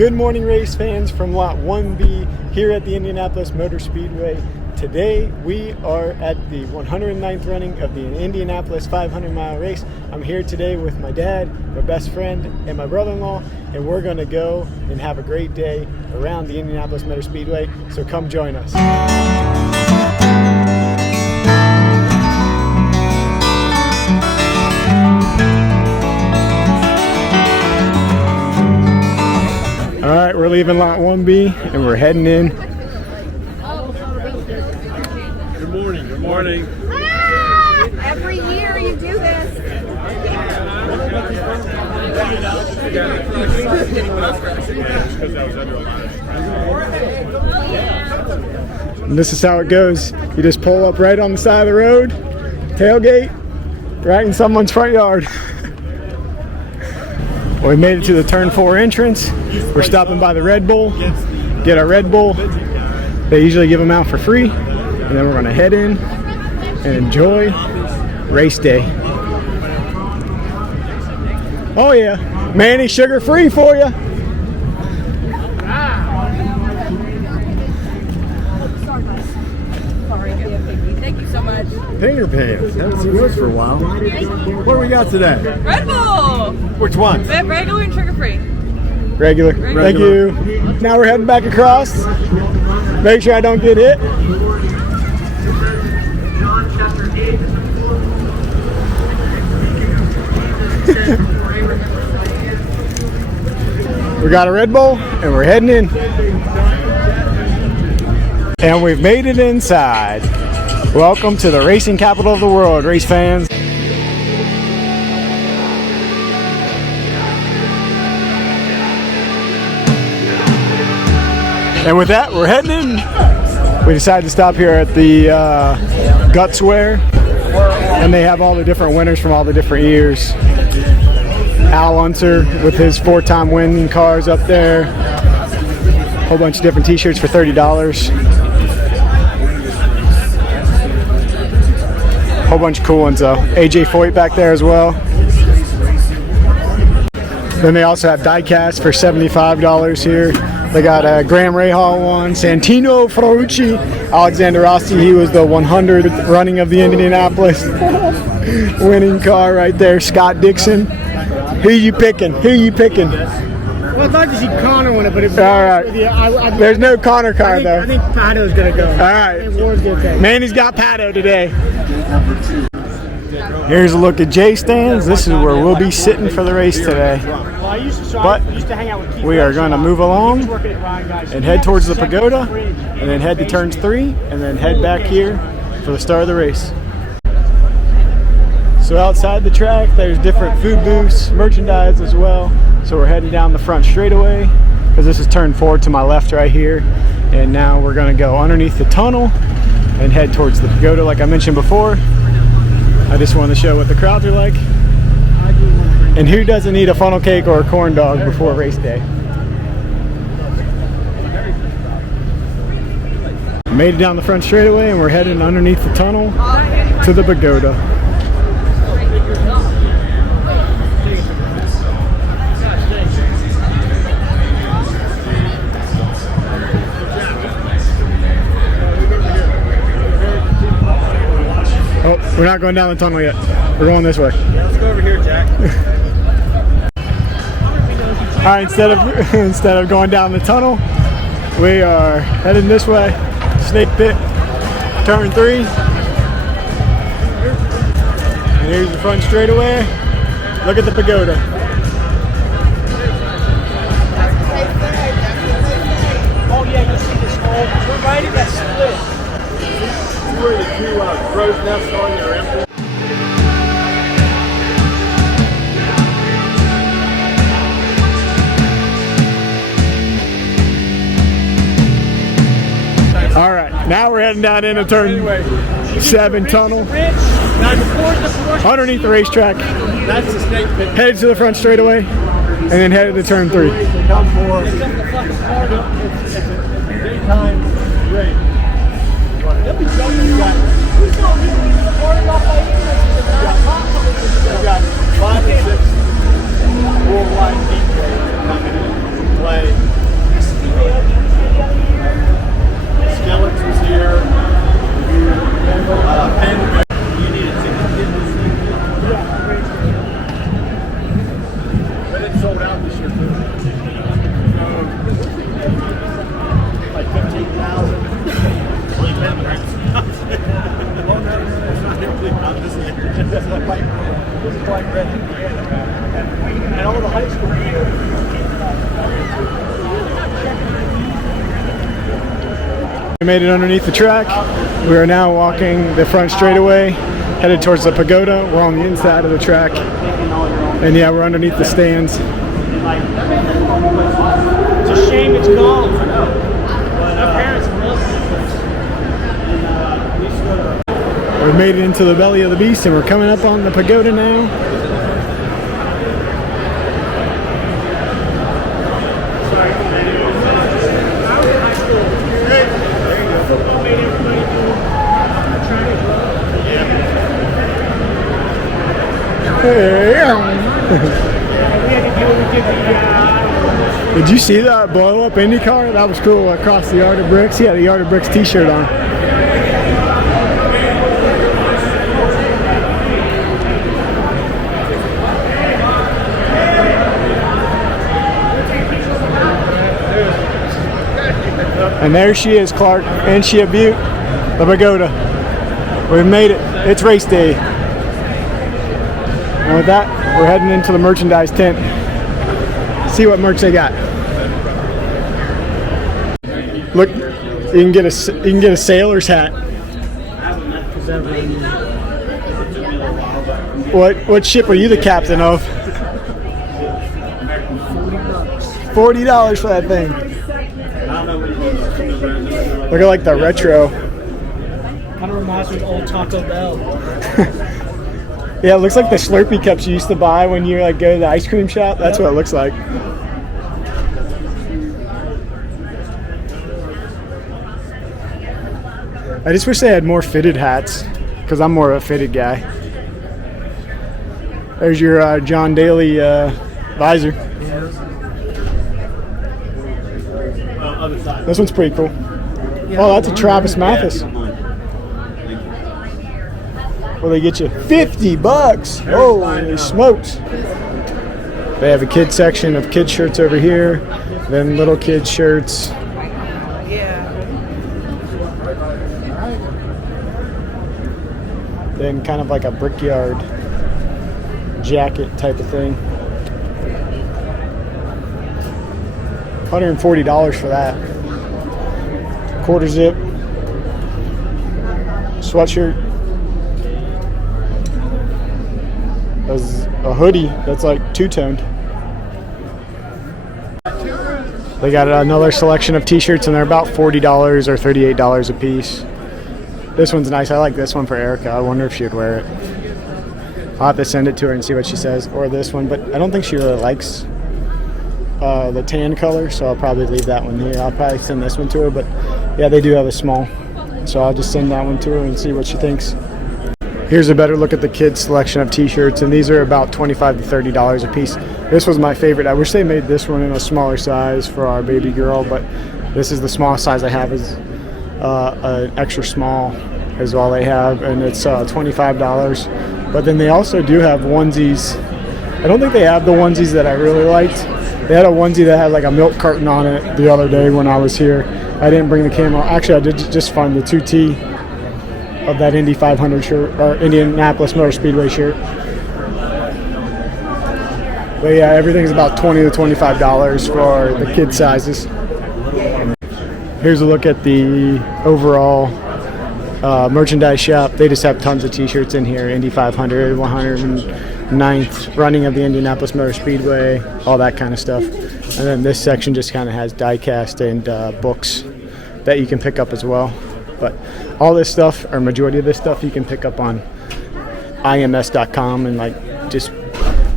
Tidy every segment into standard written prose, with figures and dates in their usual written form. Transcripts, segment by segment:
Good morning, race fans from Lot 1B here at the Indianapolis Motor Speedway. Today we are at the 109th running of the Indianapolis 500-mile race. I'm here today with my dad, my best friend, and my brother-in-law, and we're going to go and have a great day around the Indianapolis Motor Speedway, so come join us. All right, we're leaving Lot 1B and we're heading in. Good morning. Good morning. Ah, every year you do this. And this is how it goes. You just pull up right on the side of the road, tailgate, right in someone's front yard. Well, we made it to the turn 4 entrance. We're stopping by the Red Bull, get our Red Bull. They usually give them out for free. And then we're gonna head in and enjoy race day. Oh yeah, Manny, sugar free for you. Thank you so much. Finger pants. Haven't seen those for a while. What do we got today? Red Bull! Which one? Regular and sugar free. Regular. Thank you. Now we're heading back across. Make sure I don't get hit. We got a Red Bull and we're heading in. And we've made it inside. Welcome to the racing capital of the world, race fans. And with that, we're heading in. We decided to stop here at the Gutswear, and they have all the different winners from all the different years. Al Unser with his 4-time winning cars up there. A whole bunch of different t-shirts for $30. Whole bunch of cool ones though. AJ Foyt back there as well. Then they also have diecast for $75 here. They got a Graham Rahal one, Santino Ferrucci, Alexander Rossi. He was the 100th running of the Indianapolis winning car right there. Scott Dixon. Who you picking? Who you picking? Well, I'd like to see Connor win it, but if all right. There's no Connor car though. I think Pato's gonna go. All right. Manny's got Pato today. Here's a look at J stands. This is where we'll be sitting for the race today. But we are going to move along and head towards the pagoda, and then head to turns 3, and then head back here for the start of the race. So outside the track, there's different food booths, merchandise as well. So we're heading down the front straightaway, because this is turn 4 to my left right here. And now we're going to go underneath the tunnel and head towards the pagoda like I mentioned before. I just wanted to show what the crowds are like. And who doesn't eat a funnel cake or a corn dog before race day? Made it down the front straightaway and we're heading underneath the tunnel to the pagoda. Oh, we're not going down the tunnel yet. We're going this way. Let's go over here, Jack. All right, instead of going down the tunnel, we are heading this way. Snake pit, turn 3. And here's the front straightaway. Look at the pagoda. Oh yeah, you see this hole? We're right at that split. This is where the two crow's nests are in their empty. All right, now we're heading down into turn 7 tunnel. Underneath the racetrack. That's the snake pit. Headed to the front straightaway, and then headed to turn 3. Come for it's a daytime race. We've got 5 and 6 worldwide team coming in to play. We made it underneath the track. We are now walking the front straightaway, headed towards the pagoda. We're on the inside of the track. And yeah, we're underneath the stands. It's a shame it's gone. My parents love We made it into the belly of the beast and we're coming up on the pagoda now. Did you see that blow up Indy car? That was cool across the Yard of Bricks. He had a Yard of Bricks t-shirt on. And there she is, Clark. Ain't she a beaut? The pagoda. We've made it. It's race day. And with that, we're heading into the merchandise tent. See what merch they got. Look, you can get a sailor's hat. What ship are you the captain of? $40 for that thing. Look at like the retro. Kind of reminds me of old Taco Bell. Yeah, it looks like the Slurpee cups you used to buy when you like go to the ice cream shop. That's what it looks like. I just wish they had more fitted hats, because I'm more of a fitted guy. There's your John Daly visor. This one's pretty cool. Oh, that's a Travis Mathis. Well, they get you $50. Holy smokes! They have a kid section of kid shirts over here, then little kid shirts. Then kind of like a brickyard jacket type of thing. $140 for that. Quarter zip sweatshirt. There's a hoodie that's like two-toned. They got another selection of t-shirts and they're about $40 or $38 a piece. This one's nice. I like this one for Erica. I wonder if she would wear it. I'll have to send it to her and see what she says. Or this one, but I don't think she really likes the tan color, so I'll probably leave that one here. I'll probably send this one to her, but yeah, they do have a small. So I'll just send that one to her and see what she thinks. Here's a better look at the kids' selection of t-shirts, and these are about $25 to $30 a piece. This was my favorite. I wish they made this one in a smaller size for our baby girl, but this is the smallest size I have. Is an extra small is all they have, and it's $25. But then they also do have onesies. I don't think they have the onesies that I really liked. They had a onesie that had like a milk carton on it the other day when I was here. I didn't bring the camera. Actually, I did just find the 2T of that Indy 500 shirt, or Indianapolis Motor Speedway shirt. But yeah, everything's about $20 to $25 for the kid sizes. Here's a look at the overall merchandise shop. They just have tons of t-shirts in here. Indy 500, 109th running of the Indianapolis Motor Speedway, all that kind of stuff. And then this section just kind of has die-cast and books that you can pick up as well. But all this stuff, or majority of this stuff, you can pick up on ims.com and like just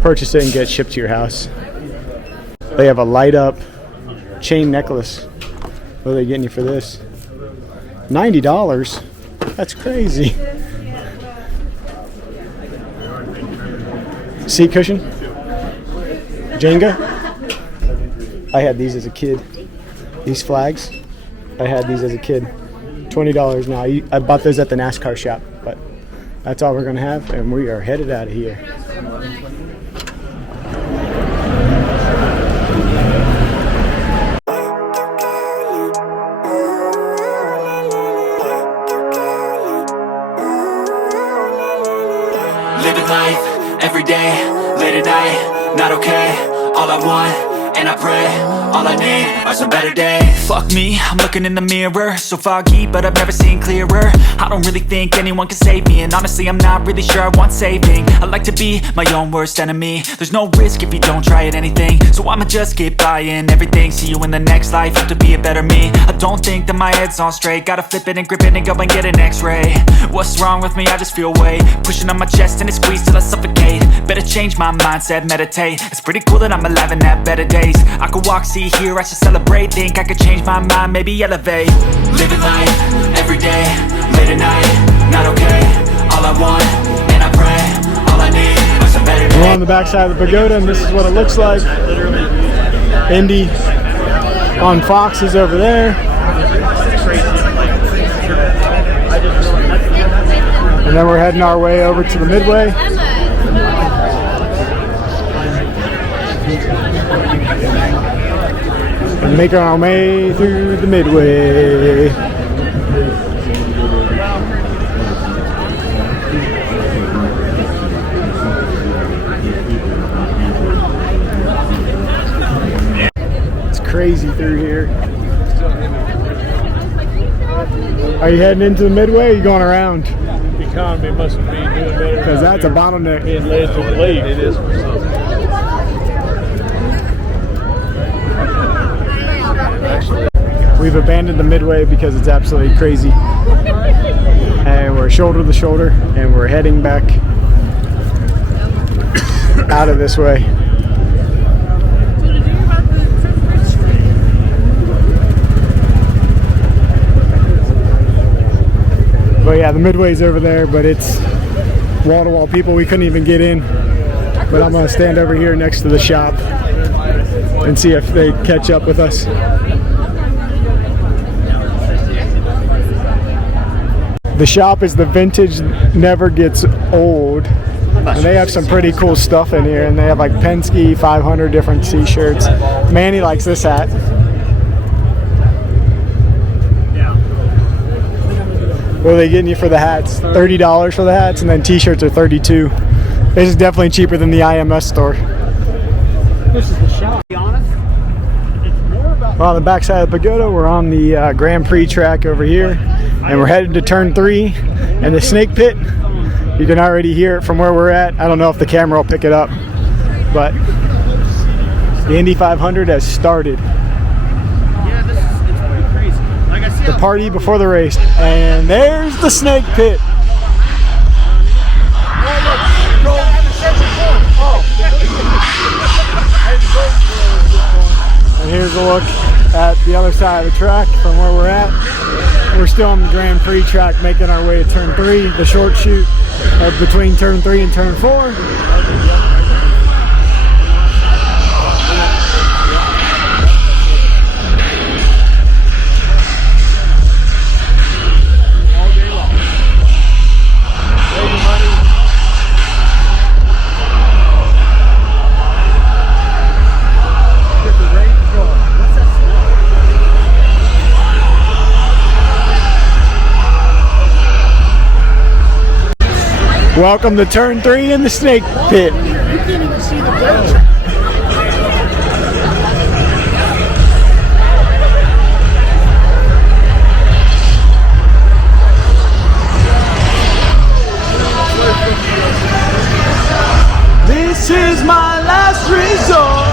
purchase it and get it shipped to your house. They have a light-up chain necklace. What are they getting you for this? $90? That's crazy. Seat cushion? Jenga? I had these as a kid. These flags? I had these as a kid. $20 now. I bought those at the NASCAR shop, but that's all we're going to have, and we are headed out of here. Living life, every day, late at night, not okay. All I want, and I pray, all I need are some better days. Fuck me, I'm looking in the mirror, so foggy, but I've never seen clearer. I don't really think anyone can save me, and honestly I'm not really sure I want saving. I like to be my own worst enemy. There's no risk if you don't try at anything, so I'ma just keep buying everything. See you in the next life, have to be a better me. I don't think that my head's on straight, gotta flip it and grip it and go and get an x-ray. What's wrong with me? I just feel weight pushing on my chest and it squeezes till I suffocate. Better change my mindset, meditate. It's pretty cool that I'm alive and have better days. I could walk, see, hear, I should celebrate. Think I could change my mind, maybe elevate. Living life, everyday, late at night, not okay. All I want, and I pray, all I need are some better days. We're on the backside of the pagoda, and this is what it looks like. Indy on Fox is over there. And then we're heading our way over to the Midway. And making our way through the Midway. It's crazy through here. Are you heading into the Midway or are you going around? The economy must be doing better. Because that's a bottleneck. Being led to believe. It is. We've abandoned the Midway because it's absolutely crazy. And we're shoulder to shoulder and we're heading back out of this way. But yeah, the Midway's over there, but it's wall-to-wall people. We couldn't even get in. But I'm gonna stand over here next to the shop and see if they catch up with us. The shop is the Vintage Never Gets Old, and they have some pretty cool stuff in here, and they have like Penske 500 different t-shirts. Manny likes this hat. What are they getting you for the hats? $30 for the hats, and then t-shirts are $32. This is definitely cheaper than the IMS store. This is the shop. To be honest, it's more about. We're on the backside of the pagoda. We're on the Grand Prix track over here, and we're headed to turn 3 and the snake pit. You can already hear it from where we're at. I don't know if the camera will pick it up, but the Indy 500 has started. Yeah, it's pretty crazy. Like I said, The party before the race, and there's the snake pit. And here's a look at the other side of the track from where we're at. We're still on the Grand Prix track, making our way to turn 3, the short chute between turn 3 and turn 4. Welcome to turn 3 in the snake pit. you can't even see the bench. This is my last resort.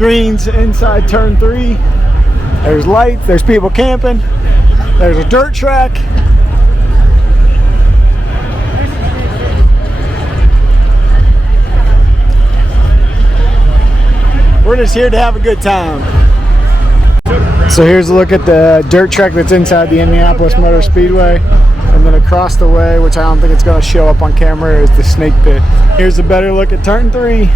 screens inside turn 3. There's lights, there's people camping, there's a dirt track. We're just here to have a good time. So here's a look at the dirt track that's inside the Indianapolis Motor Speedway. And then across the way, which I don't think it's going to show up on camera, is the snake pit. Here's a better look at turn 3.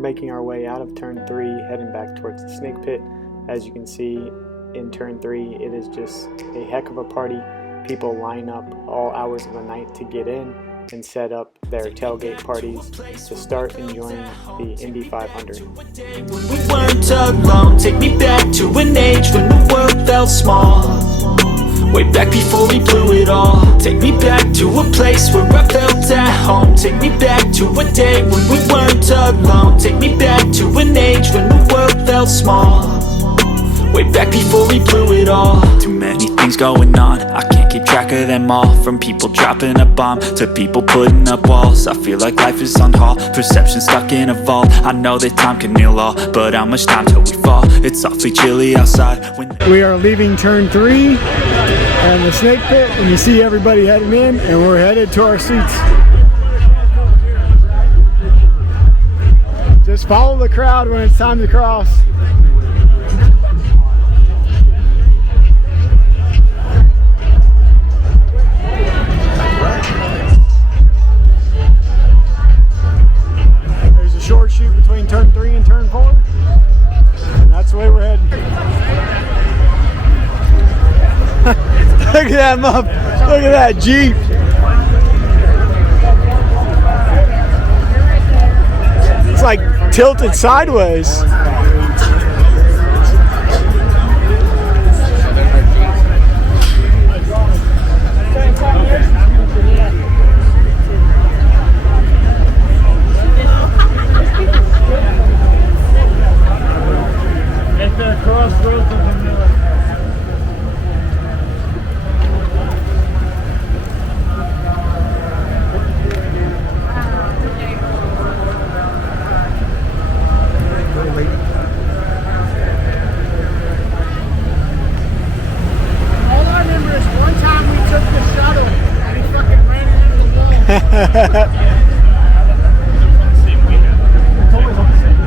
Making our way out of turn 3, heading back towards the snake pit. As you can see in turn 3, it is just a heck of a party. People line up all hours of the night to get in and set up their tailgate parties to start enjoying the Indy 500. When we weren't alone, take me back to an age when the world felt small. Way back before we blew it all. Take me back to a place where I felt at home. Take me back to a day when we weren't alone. Take me back to an age when the world felt small. Way back before we blew it all. Too many things going on, I can't keep track of them all. From people dropping a bomb to people putting up walls. I feel like life is on hold, perception stuck in a vault. I know that time can heal all, but how much time till we fall? It's awfully chilly outside when we are leaving turn 3 and the snake pit, and you see everybody heading in, and we're headed to our seats. Just follow the crowd when it's time to cross. There's a short chute between turn 3 and turn 4, and that's the way we're heading. Look at that muff. Look at that Jeep. It's like tilted sideways. At the crossroads of the middle.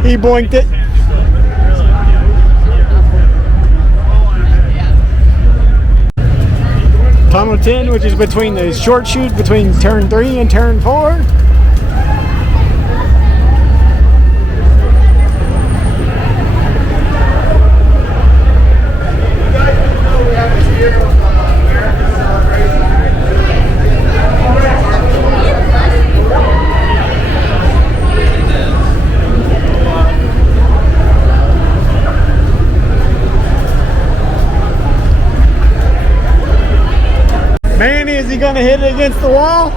He boinked it. Tunnel 10, which is between the short chute between turn 3 and turn 4. Man, is he going to hit it against the wall?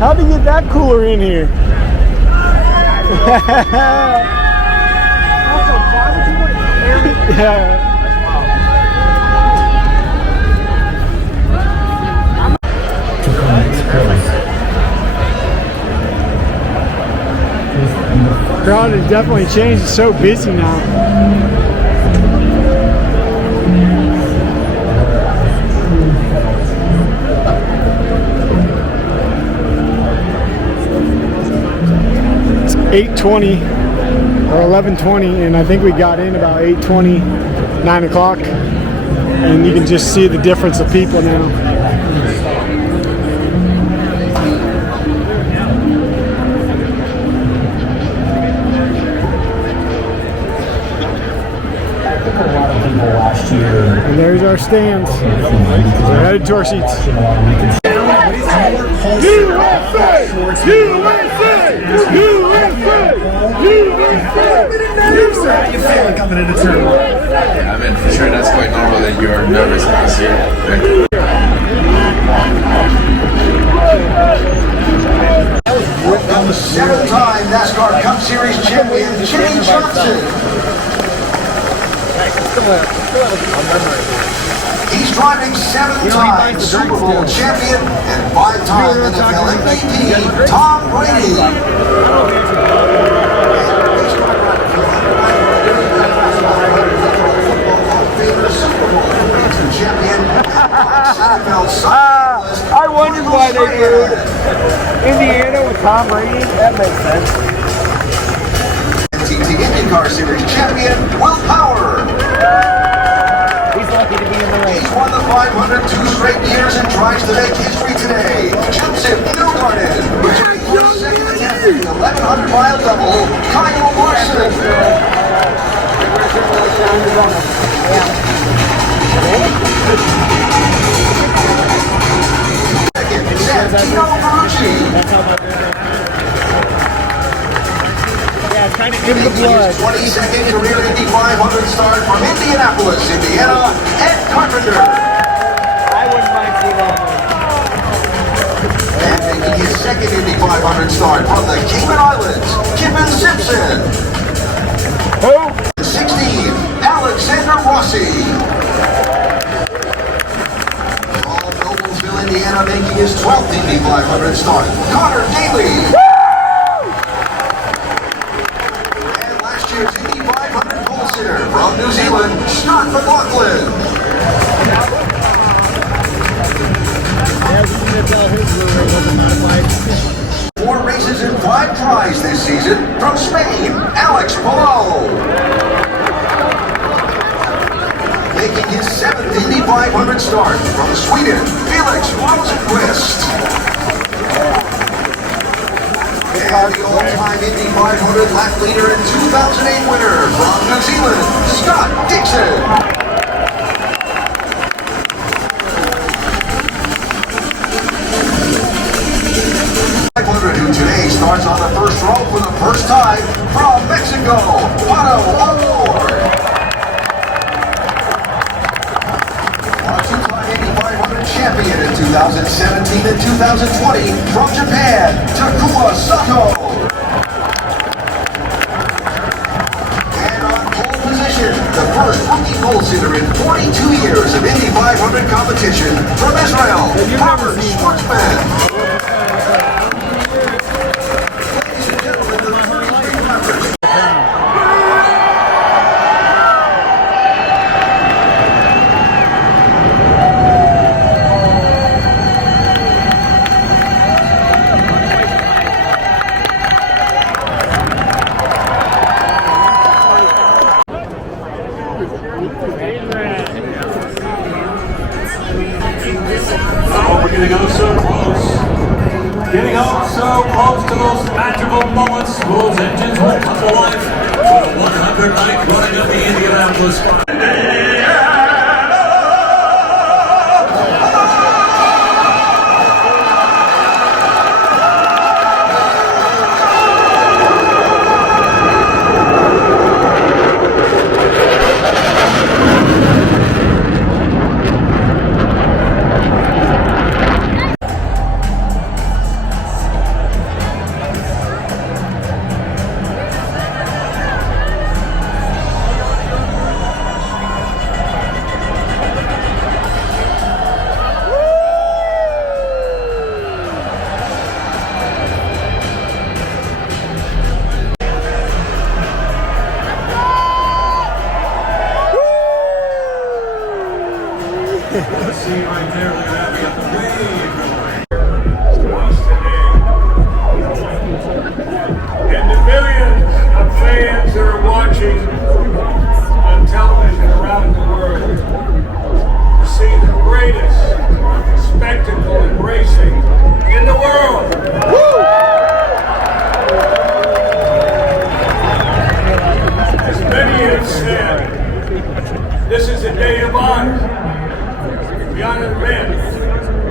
How'd he get that cooler in here? Yeah. crowd has definitely changed. It's so busy now. It's 8:20 or 11:20, and I think we got in about 8:20, 9 o'clock, and you can just see the difference of people now. Last year. And there's our stands. We're headed to our seats. USA! USA! USA! How you feeling coming into turn one? Yeah, I mean, for sure that's quite normal that you're nervous this year. The seven-time NASCAR Cup Series champion, Jimmy Johnson. He's driving seven-time Super Bowl champion and five-time NFL MVP, Tom Brady. I wondered why they booed Indiana with Tom Brady. That makes sense. TT IndyCar Series champion, Will Power. He's lucky to be in the race. He's won the 500 2 straight years and tries to make history today. Joseph Newgarden. Second attempt at the 1,100-mile double, Kyle Larson. Santino Ferrucci. Yeah, kind of give him the blood. 22nd career Indy 500 start from Indianapolis, Indiana, Ed Carpenter. I wouldn't mind seeing that. And making his second Indy 500 start from the Cayman Islands, Kippen Simpson. Who? 16, Alexander Rossi. Indiana making his 12th Indy 500 start, Connor Daly. And last year's Indy 500 pole sitter from New Zealand, Scott McLaughlin. Four races and 5 tries this season from Spain, Alex Palou. Making his 7th Indy 500 start from Sweden, Felix Rosenqvist. And the all-time Indy 500 lap leader and 2008 winner from New Zealand, Scott Dixon. 500 who today starts on the first row for the first time from Mexico, Pato O'Ward. Champion in 2017 and 2020 from Japan, Takuma Sato. And on pole position, the first rookie pole sitter in 42 years of Indy 500 competition from Israel, Robert Schwartzman. Ladies and gentlemen, the 33 members. Getting on so close to those magical moments whose engines will come to life for the 109th running of the Indianapolis 500. Let's see right there. Look at that. We got the wave going. And the millions of fans that are watching on television around the world to see the greatest spectacle in racing in the world. As many have said, this is a day of honor. We honor the men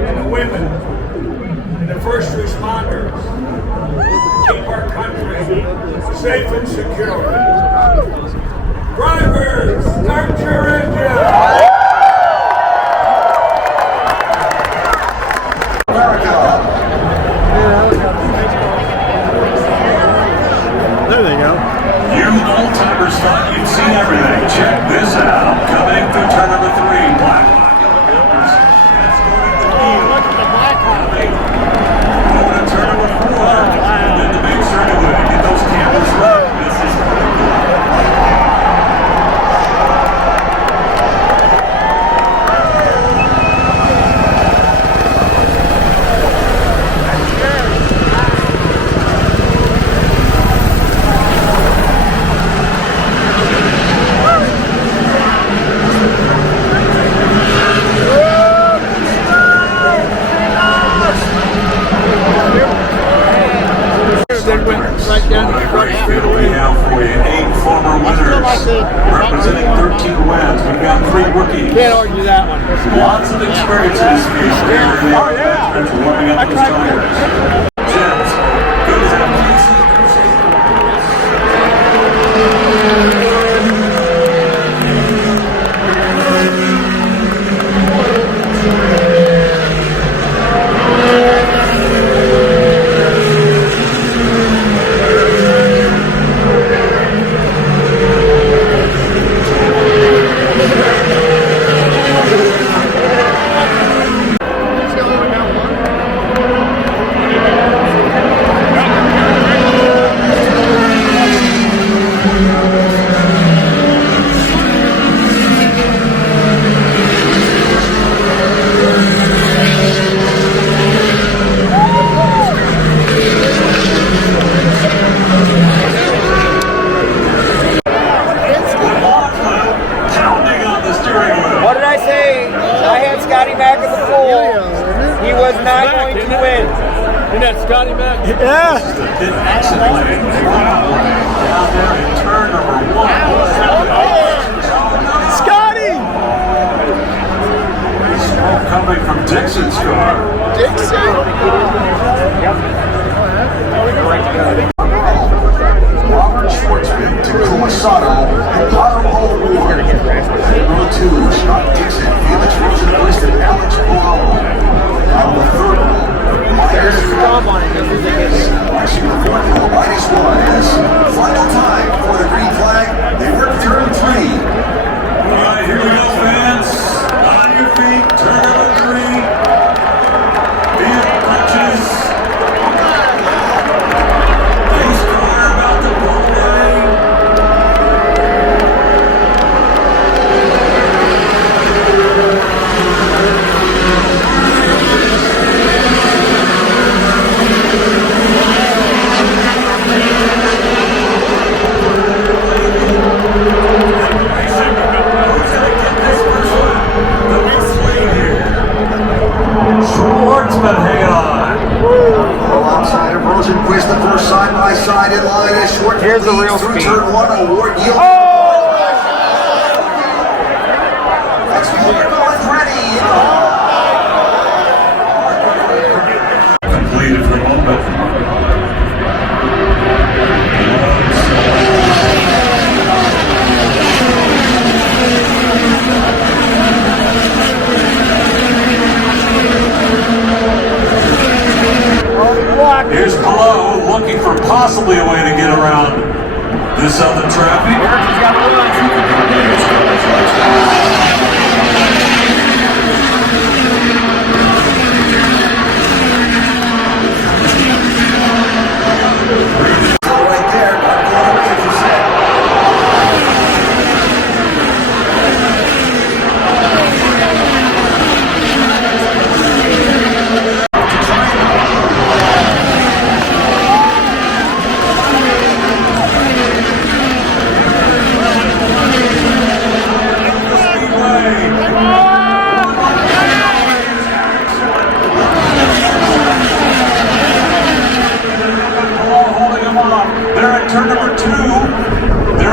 and the women and the first responders. Keep our country safe and secure. Drivers, start your engine! There they go. You old-timers thought you'd seen everything. Check this out. Coming through turn number 3, black helicopters. That's going to the Look at the Blackhawk. Going to turn number 4. And then the big straightaway. Get those cameras right. This is Right down the front we have for you 8 former winners representing 13 wins. We've got 3 rookies. Can't argue that one. Lots of experience in this field. Oh, yeah. Warming up those tires. Jets, good as that. What did I say? I had Scotty Mack at the pool. He was not going to win. Isn't that Scotty Mack? Yeah. Did excellently. Down there in turn number 1. Scotty! Smoke coming from Dixon's car. Robert Schwartzman to Kumasato and Bottom Hole Ward. Row 2, Scott Dixon, Felix Rosenquist, and Alex Palamo. Now the third row, Myers Marcy McCoy for the Mighty Squad. Final time for the green flag. They work turn 3. All right, here we go, fans. On your feet, turn number 3. Big punches. Pace car about to pull away. Schwartzman hanging on. Alongside of Rosenquist, the first side-by-side in line as Schwartzman Here's the real leads through speed. turn 1. Award yield. That's Marco ready. Completed for the moment. Here's Palou looking for possibly a way to get around this other traffic.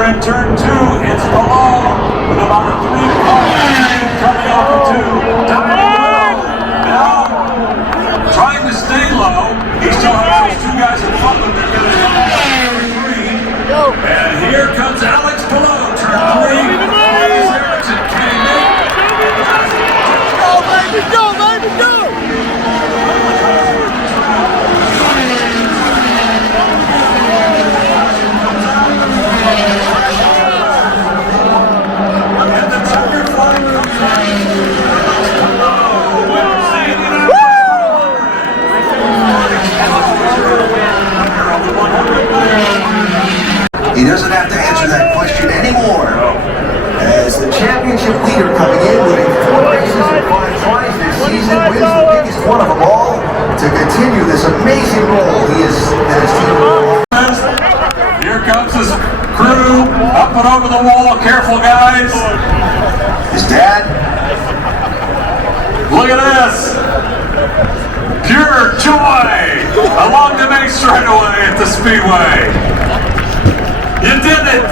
We're in turn 2. It's below with about a 3-car coming off of 2. Now, trying to stay low. He still has those 2 guys in front of him. They're going to come off turn 3. And here comes Alex below turn 3. Erickson came in. Go, baby, go, baby, go! He doesn't have to answer that question anymore. As the championship leader coming in, winning 4 races and 5 tries this season, wins the biggest one of them all to continue this amazing role he is and his team. Here comes his crew up and over the wall. Careful, guys. His dad. Look at this. Pure joy along the main straightaway at the Speedway. You did it!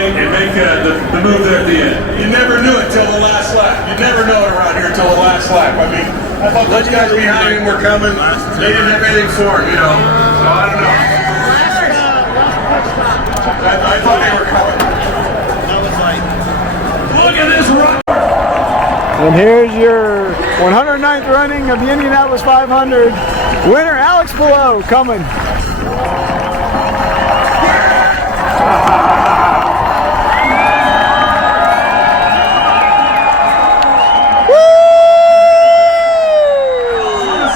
And make the move there at the end. You never knew it till the last lap. You never know it around here till the last lap. I mean, I thought those guys behind him were coming. They didn't have anything for him, you know. So I don't know. I thought they were coming. Look at this run. And here's your 109th running of the Indianapolis 500. Winner Alex Below coming.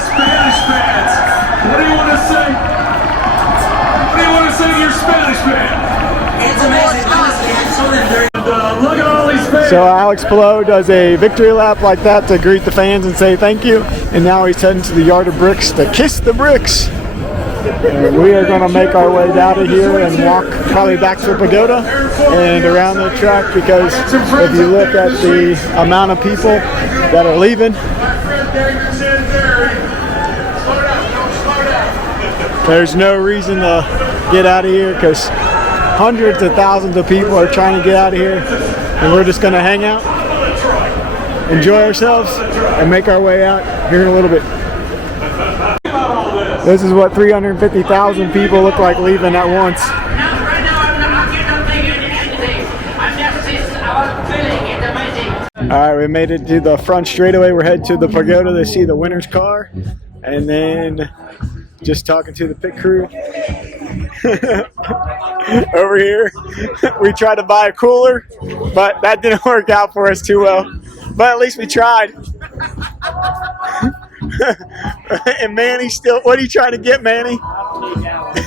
Spanish fans, what do you want to say? What do you want to say to your Spanish fan? It's amazing, honestly. I'm so very. Look at all these fans. So Alex Below does a victory lap like that to greet the fans and say thank you. And now he's heading to the Yard of Bricks to kiss the bricks. And we are going to make our way out of here and walk probably back to the pagoda and around the track, because if you look at the amount of people that are leaving, there's no reason to get out of here, because hundreds of thousands of people are trying to get out of here, and we're just going to hang out, enjoy ourselves, and make our way out here in a little bit. This is what 350,000 people look like leaving at once. Alright, we made it to the front straightaway. We're headed to the pagoda to see the winner's car. And then just talking to the pit crew. Over here, we tried to buy a cooler, but that didn't work out for us too well. But at least we tried. And Manny still, what are you trying to get, Manny?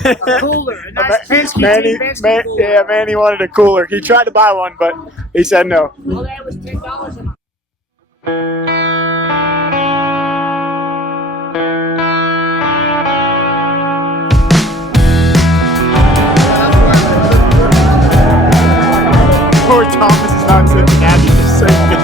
A cooler, a nice Manny wanted a cooler. He tried to buy one, but he said no. All that was $10 a month. Poor Thomas is not sitting down, he's just saying it.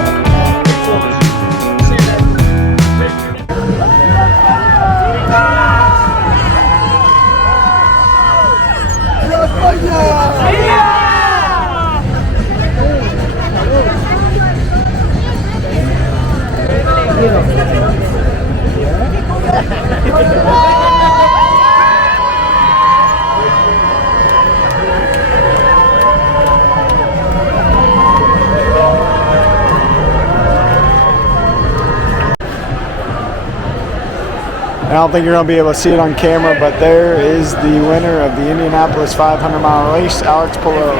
I don't think you're going to be able to see it on camera, but there is the winner of the Indianapolis 500-mile race, Alex Below.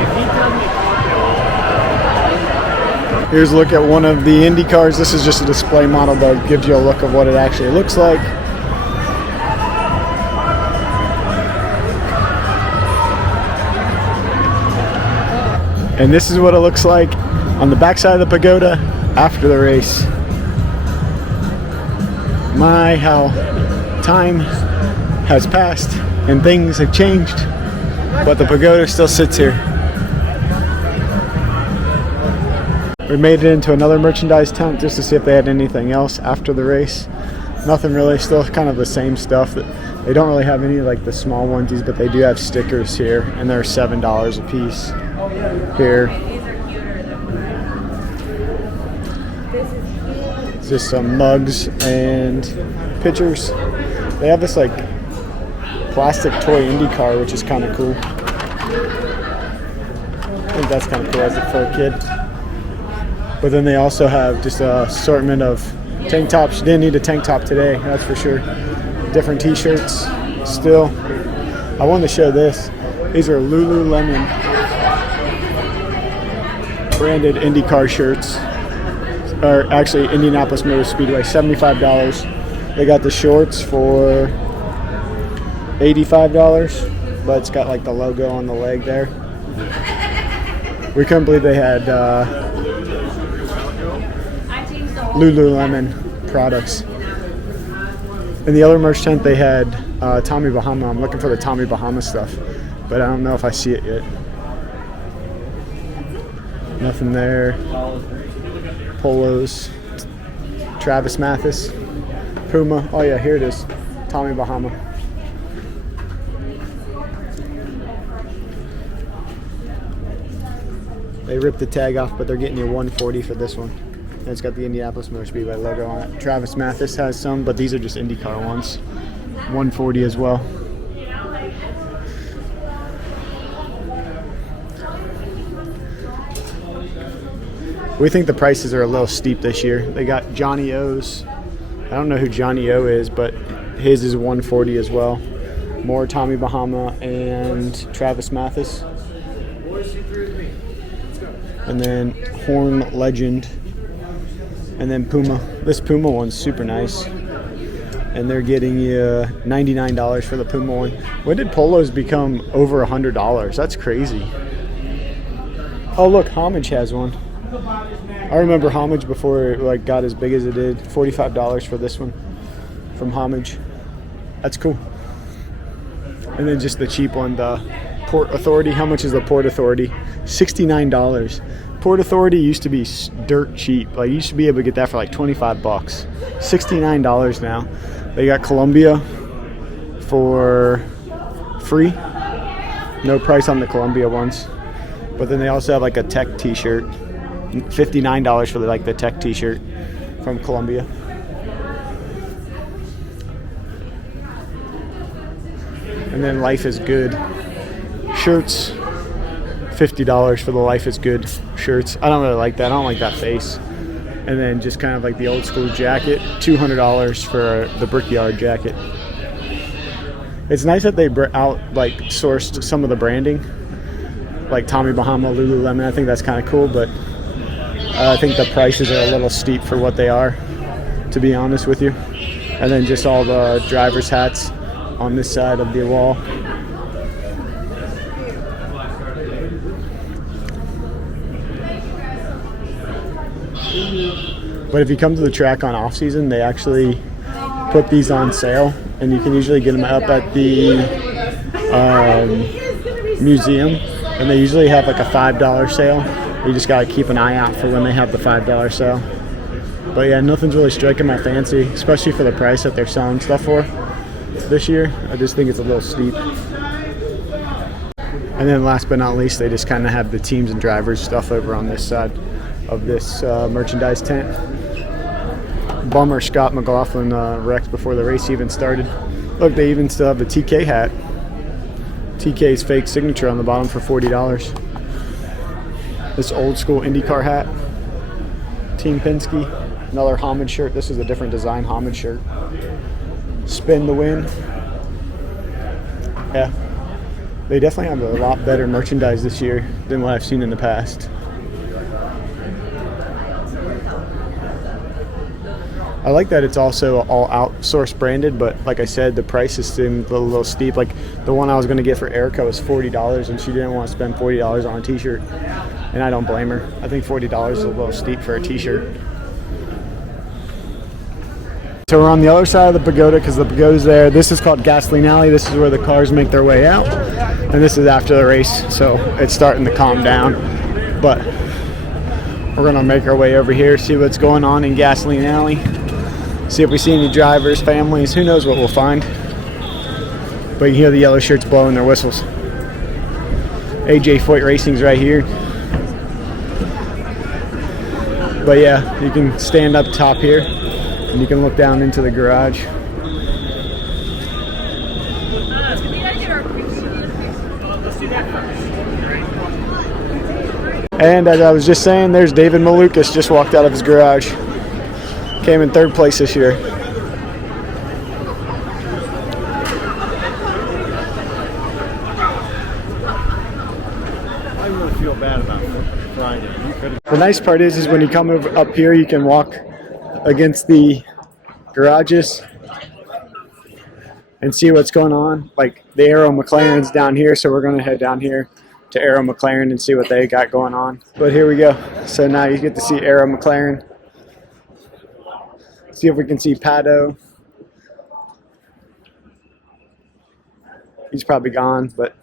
Here's a look at one of the Indy cars. This is just a display model, but it gives you a look of what it actually looks like. And this is what it looks like on the backside of the pagoda after the race. My, how time has passed and things have changed, but the pagoda still sits here. We made it into another merchandise tent just to see if they had anything else after the race. Nothing really, still kind of the same stuff. They don't really have any like the small onesies, but they do have stickers here, and they're $7 a piece here. It's just some mugs and pitchers. They have this like plastic toy Indy car, which is kind of cool. I think that's kind of cool for a kid. But then they also have just an assortment of tank tops. You didn't need a tank top today, that's for sure. Different t-shirts still. I wanted to show this. These are Lululemon branded IndyCar shirts. Or actually Indianapolis Motor Speedway, $75. They got the shorts for $85, but it's got like the logo on the leg there. We couldn't believe they had Lululemon products. In the other merch tent, they had Tommy Bahama. I'm looking for the Tommy Bahama stuff, but I don't know if I see it yet. Nothing there. Polos. Travis Mathis. Puma. Oh yeah, here it is. Tommy Bahama. They ripped the tag off, but they're getting you $140 for this one. And it's got the Indianapolis Motor Speedway logo on it. Travis Mathis has some, but these are just IndyCar ones. $140 as well. We think the prices are a little steep this year. They got Johnny O's. I don't know who Johnny O is, but his is $140 as well. More Tommy Bahama and Travis Mathis. And then Horn Legend. And then Puma. This Puma one's super nice. And they're getting you $99 for the Puma one. When did polos become over $100? That's crazy. Oh look, Homage has one. I remember Homage before it like got as big as it did. $45 for this one from Homage. That's cool. And then just the cheap one, the Port Authority. How much is the Port Authority? $69. Port Authority used to be dirt cheap. Like you used to be able to get that for like 25 bucks. $69 now. They got Columbia for free. No price on the Columbia ones. But then they also have like a Tech t-shirt. $59 for the Tech t-shirt from Columbia. And then Life is Good shirts. $50 for the Life is Good shirts. I don't really like that. I don't like that face. And then just kind of like the old school jacket. $200 for the Brickyard jacket. It's nice that they sourced some of the branding. Like Tommy Bahama, Lululemon. I think that's kind of cool, but I think the prices are a little steep for what they are, to be honest with you. And then just all the driver's hats on this side of the wall. But if you come to the track on off season, they actually put these on sale, and you can usually get them up at the museum, and they usually have like a $5 sale. You just gotta keep an eye out for when they have the $5 sale. But yeah, nothing's really striking my fancy, especially for the price that they're selling stuff for this year. I just think it's a little steep. And then last but not least, they just kind of have the teams and drivers stuff over on this side of this merchandise tent. Bummer Scott McLaughlin wrecked before the race even started. Look, they even still have the TK hat. TK's fake signature on the bottom for $40. This old school IndyCar hat. Team Penske. Another Homage shirt. This is a different design Homage shirt. Spin the Win. Yeah. They definitely have a lot better merchandise this year than what I've seen in the past. I like that it's also all outsourced branded, but like I said, the prices seem a little steep. Like the one I was going to get for Erica was $40, and she didn't want to spend $40 on a t-shirt. And I don't blame her. I think $40 is a little steep for a t-shirt. So we're on the other side of the pagoda because the pagoda's there. This is called Gasoline Alley. This is where the cars make their way out. And this is after the race, so it's starting to calm down. But we're going to make our way over here, see what's going on in Gasoline Alley. See if we see any drivers, families. Who knows what we'll find. But you can hear the yellow shirts blowing their whistles. AJ Foyt Racing's right here. But yeah, you can stand up top here and you can look down into the garage. And as I was just saying, there's David Malukas just walked out of his garage. Came in 3rd place this year. I really feel bad about Friday. The nice part is when you come up here, you can walk against the garages and see what's going on. Like the Arrow McLaren's down here, so we're going to head down here to Arrow McLaren and see what they got going on. But here we go. So now you get to see Arrow McLaren. See if we can see Pato. He's probably gone, but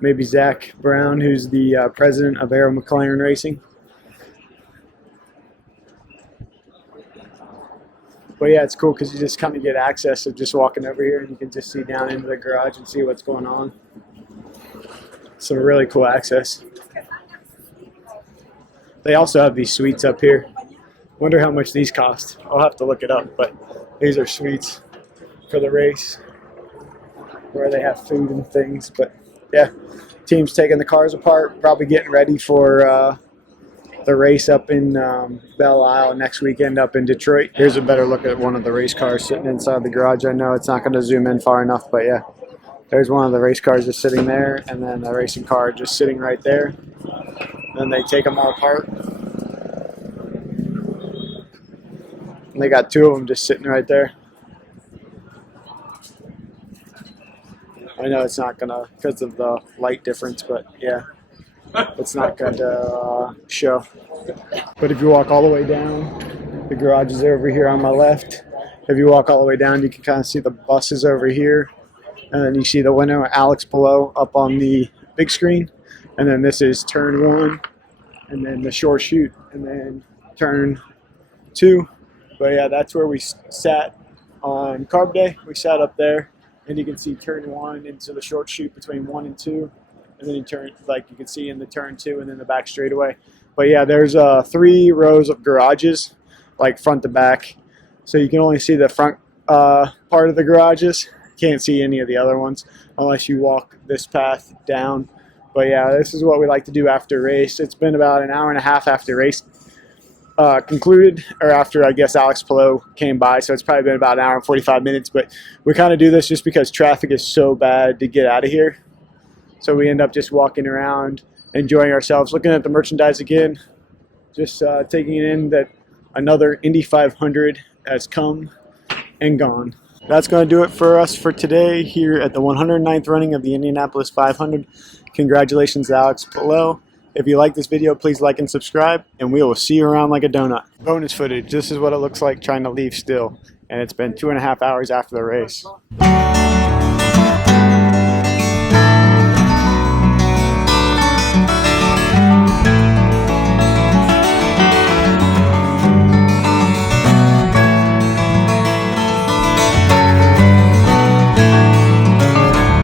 maybe Zach Brown, who's the president of Arrow McLaren Racing. But yeah, it's cool because you just kind of get access of just walking over here and you can just see down into the garage and see what's going on. Some really cool access. They also have these suites up here. Wonder how much these cost. I'll have to look it up, but these are suites for the race where they have food and things. But yeah, team's taking the cars apart, probably getting ready for the race up in Belle Isle next weekend up in Detroit. Here's a better look at one of the race cars sitting inside the garage. I know it's not going to zoom in far enough, but yeah, there's one of the race cars just sitting there, and then a racing car just sitting right there. Then they take them all apart. And they got 2 of them just sitting right there. I know it's not going to, because of the light difference, but yeah. It's not going to show. But if you walk all the way down, the garage is over here on my left. If you walk all the way down, you can kind of see the buses over here. And then you see the winner, Alex, below up on the big screen. And then this is turn 1, and then the short chute, and then turn 2. But yeah, that's where we sat on Carb Day. We sat up there, and you can see turn 1 into the short chute between 1 and 2. And then you turn, like you can see in the turn 2 and then the back straightaway. But yeah, there's 3 rows of garages, like front to back. So you can only see the front part of the garages. Can't see any of the other ones unless you walk this path down. But yeah, this is what we like to do after race. It's been about an hour and a half after race concluded, or after I guess Alex Palou came by. So it's probably been about an hour and 45 minutes. But we kind of do this just because traffic is so bad to get out of here. So we end up just walking around, enjoying ourselves, looking at the merchandise again, just taking it in that another Indy 500 has come and gone. That's going to do it for us for today here at the 109th running of the Indianapolis 500. Congratulations to Alex Palou. If you like this video, please like and subscribe, and we will see you around like a donut. Bonus footage. This is what it looks like trying to leave still, and it's been 2.5 hours after the race.